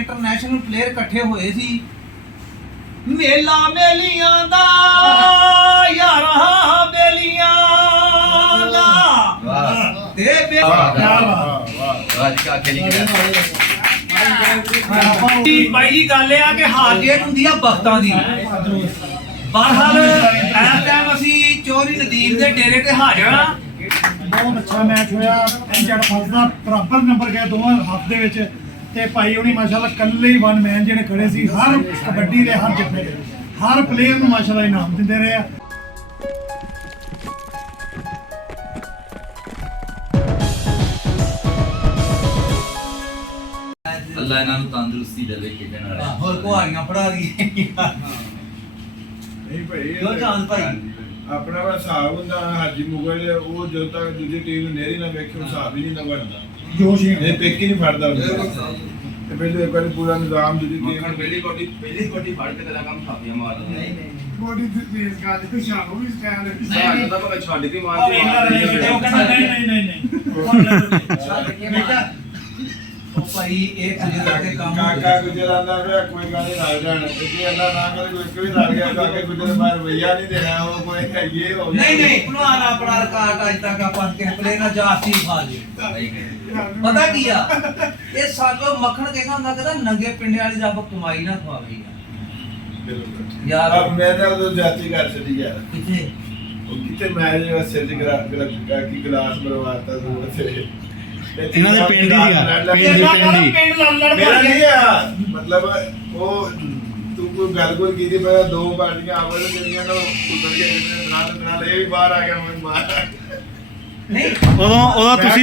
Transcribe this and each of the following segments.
International player ਇਕੱਠੇ ਹੋਏ ਸੀ। ਮੇਲਾ ਮੇਲੀਆਂ ਦਾ ਯਾਰਾਂ ਬੇਲੀਆਂ ਦਾ ਤੇ ਭਾਈ ਜੀ ਗੱਲ ਇਹ ਆ ਕਿ ਹਾਰ ਜੇਤ ਹੁੰਦੀ ਆ ਬਖਤਾਂ ਦੀ। ਬਹਰਹਾਲ ਇਸ ਟਾਈਮ ਅਸੀਂ ਚੋਰੀ ਨਦੀਮ ਦੇ ਡੇਰੇ ਤੇ ਹਾਜ਼ਰ ਆ। बहुत अच्छा मैच होया। इंजर्ड फसदा बराबर नंबर गए दोवां हाफ दे विच ते भाई होनी माशाल्लाह कल्ले ही वन मैन जेडे खड़े सी हर कबड्डी दे हर जितने दे हर प्लेयर नूं माशाल्लाह इनाम दिंदे रहे। अल्लाह इन्हां नूं तंदुरुस्ती देवे खेडण वाले ਹੋਰ ਕੁਹਾੜੀਆਂ ਫੜਾ ਦੀ नहीं भाई क्यों चांद भाई? अपना वा हिसाब हुंदा हाजी मुगल वो जो तक दूजी टीम नूं नेरी ना वेखे हिसाब ही नहीं ना बनदा जोश ही ये पिक ही नहीं फड़दा ते पहले एक बार पूरा निजाम दूजी टीम पहली कोटी फाड़ के तेरा काम खापियां मार नहीं बॉडी तेज गाल पे शानो भी स्टैंड नहीं तो मैं छाड़ दी मार नहीं ਉਹ ਭਾਈ ਇਹ ਕੁਝ ਸਾਡੇ ਕੰਮ काका गुजर आंदा वे कोई गाली ना जान जे अल्लाह ना करे कोई कोई लड़ गया तो आगे गुजर बाहर भैया नहीं देना वो कोई ये हो ਨਹੀਂ ਨਹੀਂ ਭਲਵਾਨ ਆਪਣਾ ਰਿਕਾਰਡ ਅੱਜ ਤੱਕ ਆਪਾਂ ਕਿਸੇ ਪਲੇ ਨਾਲ ਜਾਸਤੀ ਖਾ ਲਈ। ਪਤਾ ਕੀ ਆ ਇਹ ਸਾਲੋ ਮੱਖਣ ਕਹਿੰਦਾ ਹੁੰਦਾ ਕਹਿੰਦਾ ਨੰਗੇ ਪਿੰਡੇ ਵਾਲੀ ਰੱਬ ਕਮਾਈ ਨਾ ਖਵਾਵੇ ਯਾਰ। अब मैं तो जाती कर छड़ी यार ਕਿੱਥੇ वो किथे मैच सिर की गिलास मरवाता दूर से ਇਹਨਾਂ ਦੇ ਪਿੰਡ ਹੀ ਆ ਪਿੰਡ ਹੀ मेरा नहीं है मतलब वो तू कोई गल कोई की थी मैं दो पार्टियां आवल करियां तो उधर के नाल ये भी बाहर आ गया मैं बाहर ਨਹੀਂ ਉਦੋਂ ਤੁਸੀਂ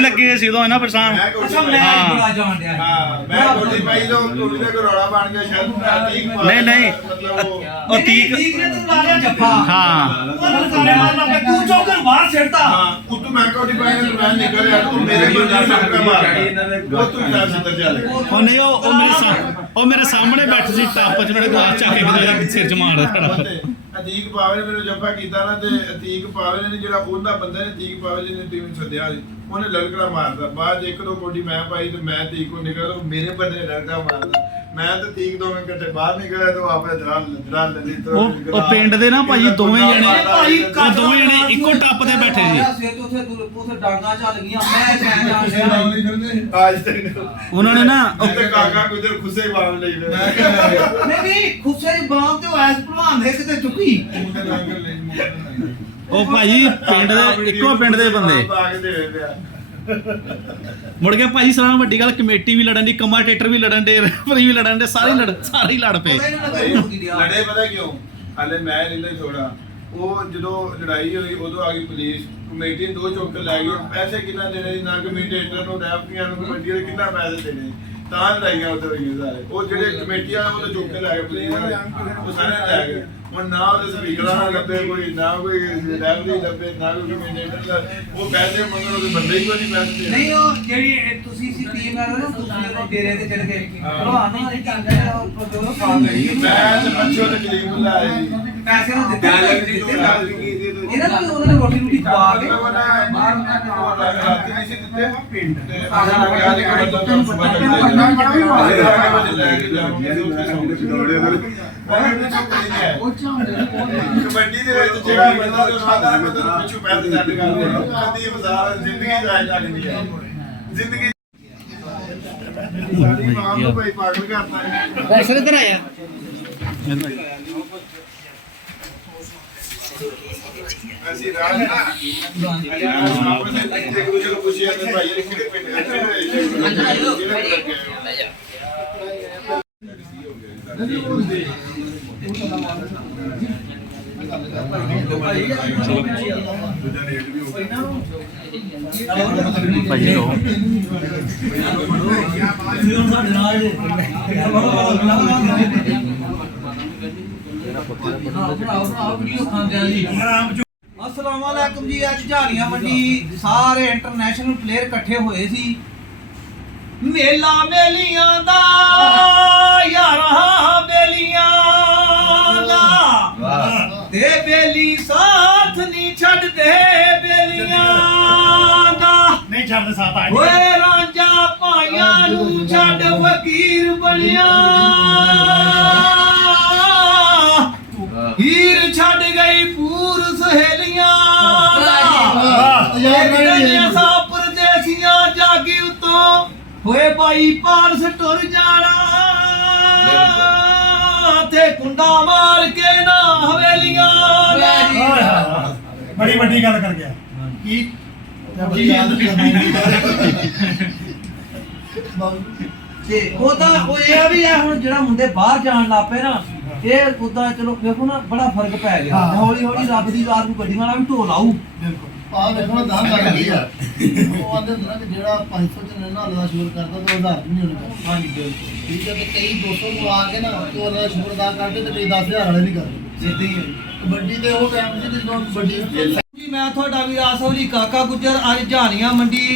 ਲੱਗੇ ਸੀ ਉਦੋਂ ਇਹਨਾਂ ਪਰੇਸ਼ਾਨ ਅੱਛਾ ਮੈਂ ਬੜਾ ਜਾਣ ਡਿਆ हां मैं कोटी भाई तो कोटी का घरोड़ा बन गया शायद नहीं मतलब वो ਉਹ ਤੀਕ ਠੀਕ ਨੇ ਤੂੰ ਲਾ ਲਿਆ ਜੱਫਾ ਹਾਂ ਤੂੰ ਚੌਕਰ ਬਾਹਰ ਛੱਡਤਾ हां तू मैं कोटी भाई ने मैं निकल यार तू मेरे बंदा सबका मार वो तू ना सिद्धर चल ਉਹ ਨਹੀਂ ਉਹ ਮੇਰੇ ਸਾਹਮਣੇ ਬੈਠ ਸੀ ਟੱਪ ਚ ਮੇਰੇ ਗਲਾਸ ਚੱਕ ਕੇ ਮੇਰਾ ਸਿਰ ਚ ਮਾਰਦਾ ਅਤੀਕ ਪਾਵੇ ਨੇ ਮੈਨੂੰ ਜੱਫਾ ਕੀਤਾ ਨਾ ਤੇ ਅਤੀਕ ਪਾਵੇ ਨੇ ਜਿਹੜਾ ਉਹਦਾ ਬੰਦਾ ਨੇ ਅਤੀਕ ਪਾਵੇ ਜਿਹਨੇ ਟੀਮ ਸੱਦਿਆ ਉਹਨੇ ਲਲਕੜਾ ਮਾਰਦਾ ਬਾਅਦ ਇੱਕ ਦੋ ਕੋਡੀ ਮੈਂ ਪਾਈ ਤੇ ਮੈਂ ਅਤੀਕ ਕੋ ਨਿਕਲ ਮੇਰੇ ਬੰਦੇ ਨੇ ਲਲਕੜਾ ਮਾਰਦਾ ਮੈਂ ਤੇ ਅਤੀਕ ਦੋਵੇਂ ਇਕੱਠੇ ਬਾਹਰ ਨਿਕਲਿਆ ਤੇ ਆਪੇ ਦਰਾਂ ਲੱਲੀ ਤੋਂ ਉਹ ਪਿੰਡ ਦੇ ਨਾ ਭਾਈ ਦੋਵੇਂ ਜਣੇ ਇੱਕੋ ਟੱਪ ਤੇ ਬੈਠੇ ਸੀ ਸੇ ਤੇ ਉੱਥੇ ਡਾਂਗਾ ਚੱਲ ਗਈਆਂ ਮੈਂ ਜਾਣ ਅੱਜ ਤੱਕ ਉਹਨਾਂ ਨੇ ਨਾ ਉੱਤੇ ਕਾਕਾ ਗੁਜਰ ਖੁੱਸੇ ਬਾਣ ਲਈ ਨਹੀਂ ਖੁੱਸੇ ਦੀ ਬਾਮ ਤੇ ਐਸ ਭਲਵਾਨ ਦੇ ਕਿਤੇ ਚੁੱਕੀ ਉਹ ਭਾਈ ਪਿੰਡ ਦੇ ਇੱਕੋ ਪਿੰਡ ਦੇ ਬੰਦੇ ਮੁੜ ਕੇ ਭਾਈ ਸਲਾਮ ਵੱਡੀ ਗੱਲ ਕਮੇਟੀ ਵੀ ਲੜਨ ਦੀ ਕਮਾਟੇਟਰ ਵੀ ਲੜਨ ਦੇ ਰੈਫਰੀ ਵੀ ਲੜਨ ਦੇ ਸਾਰੇ ਹੀ ਲੜ ਪਏ ਲੜੇ ਪਤਾ ਕਿਉਂ ਹਾਲੇ ਮੈਂ ਰਹਿੰਦਾ ਥੋੜਾ ਉਹ ਜਦੋਂ ਲੜਾਈ ਹੋਈ ਉਦੋਂ ਆ ਗਈ ਪੁਲਿਸ ਕਮੇਟੀ ਨੇ ਦੋ ਚੌਕੇ ਲੈ ਗਈ ਪੈਸੇ ਕਿੰਨਾ ਦੇਣੇ ਨਾ ਕਮੇਟੇਟਰ ਨੂੰ ਰੈਫਰੀਆਂ ਨੂੰ ਕਬੱਡੀ ਦੇ ਕਿੰਨਾ ਪੈਸੇ ਦੇਣੇ ਤਾਂ ਲੜਾਈਆਂ ਉਧਰ ਹੋਈਆਂ ਸਾਰੇ ਉਹ ਜਿਹੜੇ ਕਮੇਟੀ ਆ ਉਹ ਚੌਕੇ ਲੈ ਗਏ ਪੁਲਿਸ ਉਹ ਸਾਰੇ ਲੈ ਗਏ ਹੁਣ ਨਾ ਉਹਦੇ ਸਪੀਕਰਾਂ ਨਾਲ ਲੱਭੇ ਕੋਈ ਨਾ ਕੋਈ ਰੈਫਰੀ ਲੱਭੇ ਨਾ ਕੋਈ ਕਮੇਟੇਟਰ ਉਹ ਪੈਸੇ ਮੰਗਣ ਉਹਦੇ ਬੰਦੇ ਹੀ ਕੋਈ ਨਹੀਂ ਪੈਸੇ ਨਹੀਂ ਉਹ ਜਿਹੜੀ ਤੁਸੀਂ ਸੀ ਟੀਮ ਨਾਲ ਨਾ ਤੁਸੀਂ ਉਹ ਡੇਰੇ ਤੇ ਚੜ ਗਏ ਭਲਵਾਨ ਨਾਲ ਕਹਿੰਦਾ ਉਹ ਦੋ ਸਾਲ ਮੈਂ ਤੇ ਬੱਚੋ ਤੇ ਕਲੀਮ ਲਾਇਆ ਜੀ ਪੈਸੇ ਨੂੰ ਦਿੱਤੇ ਇਹਨਾਂ ਨੂੰ ਉਹਨਾਂ ਨੇ ਰੋਟੀ ਰੋਟੀ ਖਵਾ ਕੇ ਰਾਤੀ ਨਹੀਂ ਸੀ ਦਿੱਤੇ ਪਿੰਡ ਤੇ ਕਬੱਡੀ ਦੇ ਵਿੱਚ ਜਿਹੜਾ ਬੰਦਾ ਸਾਦਾ ਮਤਲਬ ਪਿੱਛੋਂ ਪੈਸੇ ਸੈੱਟ ਕਰਦੇ ਕਦੀ ਬਾਜ਼ਾਰ ਜ਼ਿੰਦਗੀ ਜਾਇ ਜਾਂਦੀ ਹੈ ਜ਼ਿੰਦਗੀ ਸਾਡੀ ਮਾਂ ਨੂੰ ਭਾਈ ਪਾਗਲ ਕਰਤਾ ਪੈਸੇ ਕਿੱਧਰ ਆਇਆ ਅਸੀਂ ਰਾਜ ਨਾ ਆਪਸ ਵਿੱਚ ਇੱਕ ਦੂਜੇ ਨੂੰ ਪੁੱਛਿਆ ਤੇ ਭਾਈ ਇਹ ਕਿਹੜੇ ਪਿੰਡ ਭਾਈ ਲੋ अस्सलाम वालेकुम जी। आज झाड़ियां मंडी सारे इंटरनेशनल प्लेयर इकट्ठे होए सी। मेला मेलियां दा यारां बेलियां दा ते बेली साथ नहीं छड़ दे बेलियां दा नहीं छड़ साथ आ ओए रांझा पाया ਦੁਨੀਆ ਨੂੰ ਛੱਡ ਫਕੀਰ ਬਣਿਆ ਹੀਰ ਛੱਡ ਗਈ ਪੂਰ ਸਹੇਲੀਆਂ ਐਸਾ ਪਰਦੇਸੀਆਂ ਜਾਗੀ ਉਤੋਂ ਹੋਏ ਭਾਈ ਪਾਰਸ ਟੁਰ ਜਾਣਾ ਤੇ ਕੁੰਡਾ ਮਾਰ ਕੇ ਨਾ ਹਵੇਲੀਆਂ ਬੜੀ ਵੱਡੀ ਗੱਲ ਕਰ ਗਿਆ ਕੀ ਤੇ ਉਹਦਾ ਉਹ ਇਹ ਵੀ ਹੈ ਹੁਣ ਜਿਹੜਾ ਮੁੰਡੇ ਬਾਹਰ ਜਾਣ ਲੱਗ ਪਏ ਨਾ ਇਹ ਉਦਾਂ ਚਲੋ ਵੇਖੋ ਨਾ ਬੜਾ ਫਰਕ ਪੈ ਗਿਆ ਹਾਂ। ਹੌਲੀ ਹੌਲੀ ਰੱਬ ਦੀ ਰਾਤ ਨੂੰ ਗੱਡੀਆਂ ਵਾਲਾ ਵੀ ਢੋਲ ਆਊ ਬਿਲਕੁਲ ਆਹ ਦੇਖੋ ਨਾ ਦਾਮ ਕਰ ਰਹੀ ਆ ਉਹ ਆਂਦੇ ਹੁੰਦੇ ਨਾ ਕਿ ਜਿਹੜਾ 500 ਚ ਨਾ ਅੱਲਾ ਦਾ ਸ਼ੁਕਰ ਕਰਦਾ ਤਾਂ 1000 ਵੀ ਨਹੀਂ ਹੋਣਾ ਹਾਂਜੀ ਬਿਲਕੁਲ ਠੀਕ ਹੈ ਤੇ ਕਈ 200 ਨੂੰ ਆ ਕੇ ਨਾ ਤੇ ਅੱਲਾ ਦਾ ਸ਼ੁਕਰ ਅਦਾ ਕਰਦੇ ਤੇ ਕਈ 10000 ਵਾਲੇ ਨਹੀਂ ਕਰਦੇ ਸਿੱਧੀ ਹੈ ਕਬੱਡੀ ਦੇ ਉਹ ਟਾਈਮ ਸੀ ਜਦੋਂ ਕਬੱਡੀ ਜੀ ਮੈਂ ਤੁਹਾਡਾ ਵੀਰ ਆਸਵਲੀ ਕਾਕਾ ਗੁੱਜਰ ਅੱਜ ਝਾਨੀਆਂ ਮੰਡੀ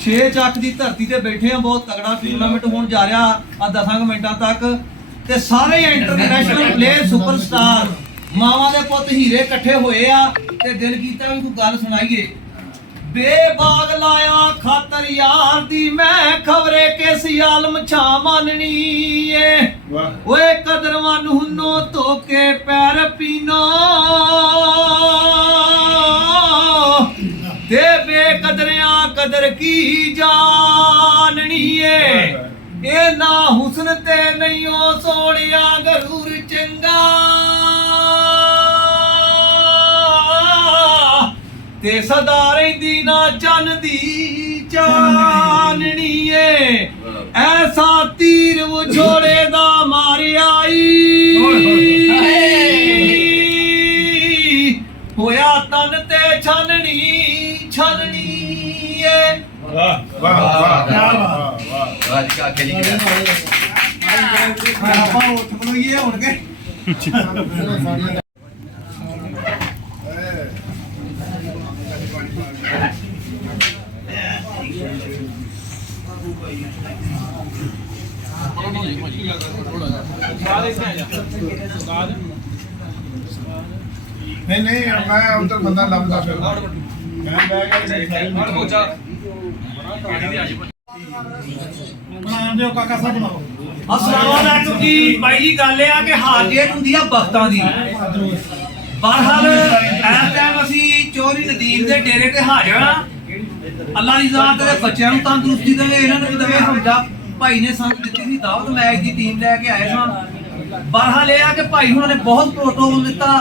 6 ਚੱਕ ਦੀ ਧਰਤੀ ਤੇ ਬੈਠੇ ਆ ਬਹੁਤ ਤਗੜਾ ਟੂਰਨਾਮੈਂਟ ਹੋਣ ਜਾ ਰਿਹਾ ਆ 10 ਮਿੰਟਾਂ ਤੱਕ ਤੇ ਸਾਰੇ ਇੰਟਰਨੈਸ਼ਨਲ ਪਲੇਅਰ ਸੁਪਰਸਟਾਰ ਮਾਵਾਂ ਦੇ ਪੁੱਤ ਹੀਰੇ ਇਕੱਠੇ ਹੋਏ ਆ ਤੇ ਦਿਲ ਕੀਤਾ ਵੀ ਕੋਈ ਗੱਲ ਸੁਣਾਈਏ ਬੇਬਾਗ ਲਾਇਆ ਖਾਤਰ ਯਾਰ ਦੀ ਮੈਂ ਖਬਰੇ ਕਿਸ ਆਲਮ ਛਾ ਮੰਨਣੀ ਏ ਵਾਹ ਓਏ ਕਦਰਵਾਨ ਹੁੰਨੋ ਧੋਕੇ ਪੈਰ ਪੀਨੋ ਤੇ ਬੇਕਦਰਿਆਂ ਕਦਰ ਕੀ ਜਾਣਨੀ ਏ ਇਹ ਨਾ ਹੁਸਨ ਤੇ ਨਹੀਂ ਉਹ ਸੋਹਣਿਆ ਗਰੂਰ ਚੰਗਾ ਤੇ ਸਦਾ ਰਹਿੰਦੀ ਨਾ ਚੰਨ ਦੀ ਚਾਨਣੀ ਏ ਐਸਾ ਤੀਰ ਵਿਛੋੜੇ ਦਾ ਮਾਰਿਆ ਹੋਇਆ ਤਨ ਤੇ ਛਾਨਣੀ ਛਾਨਣੀ ਏ ਵਾਹ ਵਾਹ ਵਾਹ ਵਾਹ ਅੱਜ ਕਾ ਕੇ ਲਿਖਿਆ ਆਪਾਂ ਉੱਠ ਬਲੋਈਏ ਹੁਣ ਕੇ ਨਹੀਂ ਨਹੀਂ ਮੈਂ ਉਧਰ ਬੰਦਾ ਲੱਭਦਾ ਫਿਰ ਮੈਂ ਬਹਿ ਗਿਆ ਬਣਾਉਣ ਦਿਓ ਕਾਕਾ ਸਾਹਿਬ ਬਣਾਓ ਅਸਲਾਮੁਅਲੈਕੁਮ ਜੀ ਬਾਈ ਜੀ ਗੱਲ ਇਹ ਆ ਕਿ ਹਾਰ ਜੇਤ ਹੁੰਦੀ ਆ ਬਖਤਾਂ ਦੀ ਬਹਰਹਾਲ ਇਸ ਟਾਈਮ ਅਸੀਂ ਚੋਰੀ ਨਦੀਮ ਦੇ ਡੇਰੇ ਤੇ ਹਾਜ਼ਰ ਆ ਅੱਲਾ ਦੀ ਜ਼ਾਤ ਦੇ ਬੱਚਿਆਂ ਨੂੰ ਤੰਦਰੁਸਤੀ ਦੇਵੇ ਇਹਨਾਂ ਨੂੰ ਵੀ ਦੇਵੇ ਹਮਜਾ ਭਾਈ ਨੇ ਸਾਨੂੰ ਦਿੱਤੀ ਸੀ ਦਾਵਤ ਮੈਚ ਦੀ ਟੀਮ ਲੈ ਕੇ ਆਏ ਸਾਂ ਬਹਰਹਾਲ ਇਹ ਆ ਕਿ ਭਾਈ ਹੁਣਾਂ ਨੇ ਬਹੁਤ ਪ੍ਰੋਟੋਕੋਲ ਦਿੱਤਾ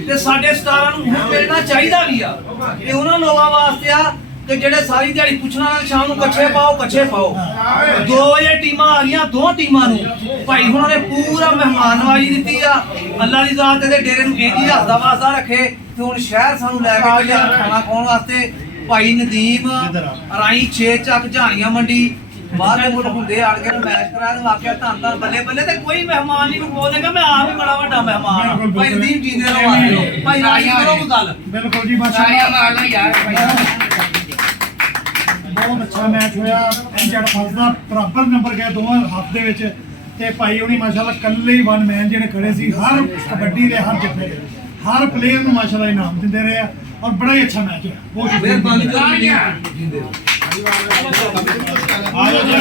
ਤੇ ਸਾਡੇ ਸਟਾਰਾਂ ਨੂੰ ਹੁਣ ਮਿਲਣਾ ਚਾਹੀਦਾ ਵੀ ਆ ਇਹ ਉਹਨਾਂ ਲੋਕਾਂ ਵਾਸਤੇ ਆ ਕਿ ਜਿਹੜੇ ਸਾਰੀ ਦਿਹਾੜੀ ਪੁੱਛਣਾ ਸ਼ਾਮ ਨੂੰ ਕੱਛੇ ਪਾਓ 2 ਵਜੇ ਟੀਮਾਂ ਆ ਗਈਆਂ ਦੋ ਟੀਮਾਂ ਨੂੰ ਭਾਈ ਹੁਣਾਂ ਨੇ ਪੂਰਾ ਮਹਿਮਾਨ ਨਵਾਜ਼ੀ ਦਿੱਤੀ ਆ ਅੱਲਾ ਦੀ ਜ਼ਾਤ ਦੇ ਡੇਰੇ ਨੂੰ ਇਹਦੀ ਹੱਸਦਾ ਵਾਸਤਾ ਰੱਖੇ ਤੇ ਹੁਣ ਸ਼ਹਿਰ ਸਾਨੂੰ ਲੈ ਕੇ ਚੱਲਿਆ ਖਾਣਾ ਖਾਣ ਵਾਸਤੇ ਭਾਈ ਨਦੀਮ ਰਾਈ 6 ਚੱਕ ਝਾਣੀਆਂ ਮੰਡੀ ਬਾਹਰ ਦੇ ਮੁੱਢ ਹੁੰਦੇ ਆਣ ਕੇ ਮੈਚ ਕਰਾ ਦੇ ਵਾਕਿਆ ਧੰਨ ਬੱਲੇ ਬੱਲੇ ਤੇ ਕੋਈ ਮਹਿਮਾਨ ਨਹੀਂ ਬੋਲੇਗਾ ਮੈਂ ਆਪ ਹੀ ਬੜਾ ਵੱਡਾ ਮਹਿਮਾਨ ਹਾਂ ਭਾਈ ਨਦੀਮ ਜੀ ਦੇ ਵਾਸਤੇ ਭਾਈ ਰਾਜੀ ਕਰੋ ਕੋਈ ਗੱਲ ਬਿਲਕੁਲ ਜੀ ਮਾਸ਼ਾਅੱਲਾ ਮਾਰਨਾ ਯਾਰ ਬਹੁਤ ਅੱਛਾ ਮੈਚ ਹੋਇਆ ਇੰਜਰਡ ਫਸਦਾ ਬਰਾਬਰ ਨੰਬਰ ਗਏ ਦੋਵਾਂ ਹੱਥ ਦੇ ਵਿੱਚ ਤੇ ਭਾਈ ਹੋਣੀ ਮਾਸ਼ਾਅੱਲਾ ਕੱਲੇ ਹੀ ਵਨ ਮੈਨ ਜਿਹੜੇ ਖੜੇ ਸੀ ਹਰ ਕਬੱਡੀ ਦੇ ਹਰ ਜੱਫੇ ਦੇ ਹਰ ਪਲੇਅਰ ਨੂੰ ਮਾਸ਼ਾਅੱਲਾ ਇਨਾਮ ਦਿੰਦੇ ਰਹੇ ਆ ਔਰ ਬੜਾ ਹੀ ਅੱਛਾ ਮੈਚ ਹੋਇਆ ਬਹੁਤ ਮਿਹਰਬਾਨੀ ਕਰੋ ਜਿੰਦੇ ਆਜੋ ਜੀ